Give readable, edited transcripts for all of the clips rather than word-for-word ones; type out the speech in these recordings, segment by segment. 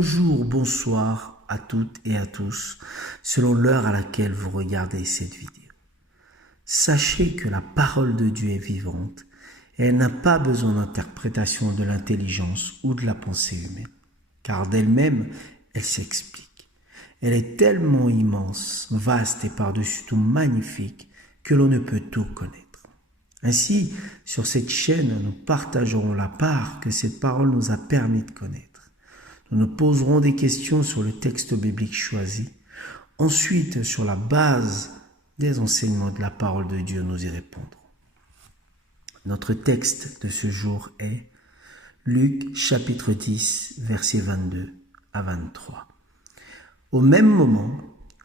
bonjour, bonsoir à toutes et à tous, selon l'heure à laquelle vous regardez cette vidéo. Sachez que la parole de Dieu est vivante et elle n'a pas besoin d'interprétation de l'intelligence ou de la pensée humaine, car d'elle-même, elle s'explique. Elle est tellement immense, vaste et par-dessus tout magnifique que l'on ne peut tout connaître. Ainsi, sur cette chaîne, nous partagerons la part que cette parole nous a permis de connaître. Nous nous poserons des questions sur le texte biblique choisi. Ensuite, sur la base des enseignements de la parole de Dieu, nous y répondrons. Notre texte de ce jour est Luc chapitre 10, versets 22 à 23. Au même moment,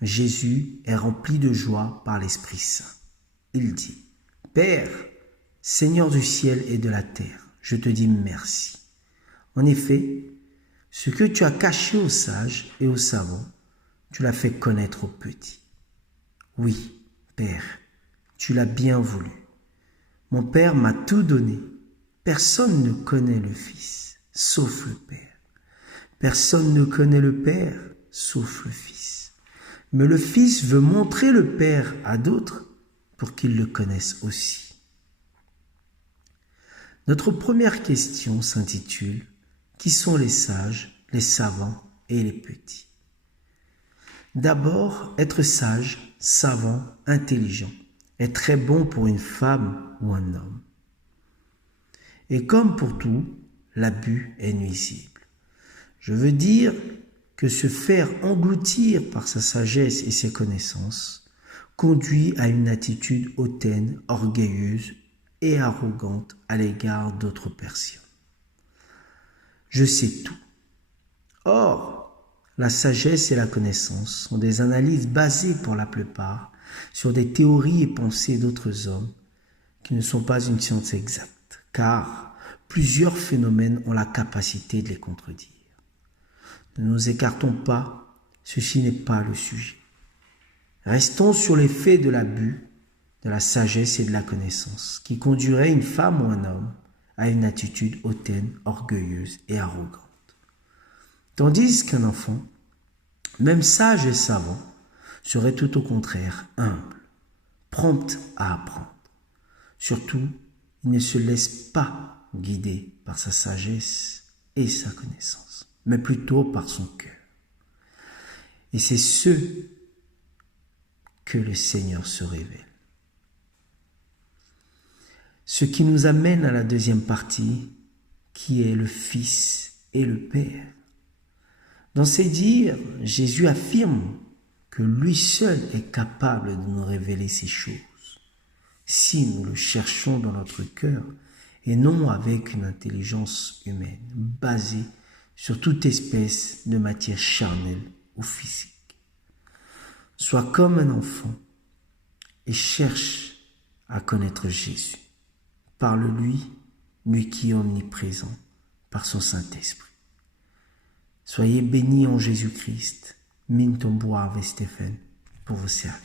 Jésus est rempli de joie par l'Esprit Saint. Il dit: Père, Seigneur du ciel et de la terre, je te dis merci. En effet, ce que tu as caché aux sages et aux savants, tu l'as fait connaître aux petits. Oui, Père, tu l'as bien voulu. Mon Père m'a tout donné. Personne ne connaît le Fils, sauf le Père. Personne ne connaît le Père, sauf le Fils. Mais le Fils veut montrer le Père à d'autres pour qu'ils le connaissent aussi. Notre première question s'intitule « Qui sont les sages, les savants et les petits ?» D'abord, être sage, savant, intelligent est très bon pour une femme ou un homme. Et comme pour tout, l'abus est nuisible. Je veux dire que se faire engloutir par sa sagesse et ses connaissances conduit à une attitude hautaine, orgueilleuse et arrogante à l'égard d'autres personnes. Je sais tout. Or, la sagesse et la connaissance sont des analyses basées pour la plupart sur des théories et pensées d'autres hommes qui ne sont pas une science exacte, car plusieurs phénomènes ont la capacité de les contredire. Ne nous écartons pas, ceci n'est pas le sujet. Restons sur les faits de l'abus, de la sagesse et de la connaissance, qui conduirait une femme ou un homme à une attitude hautaine, orgueilleuse et arrogante. Tandis qu'un enfant, même sage et savant, serait tout au contraire humble, prompt à apprendre. Surtout, il ne se laisse pas guider par sa sagesse et sa connaissance, mais plutôt par son cœur. Et c'est ce que le Seigneur se révèle. Ce qui nous amène à la deuxième partie, qui est le Fils et le Père. Dans ces dires, Jésus affirme que lui seul est capable de nous révéler ces choses, si nous le cherchons dans notre cœur et non avec une intelligence humaine basée sur toute espèce de matière charnelle ou physique. Sois comme un enfant et cherche à connaître Jésus. Parle-lui, lui qui est omniprésent, par son Saint-Esprit. Soyez bénis en Jésus-Christ. Mintomboa avec Stéphane pour vous servir.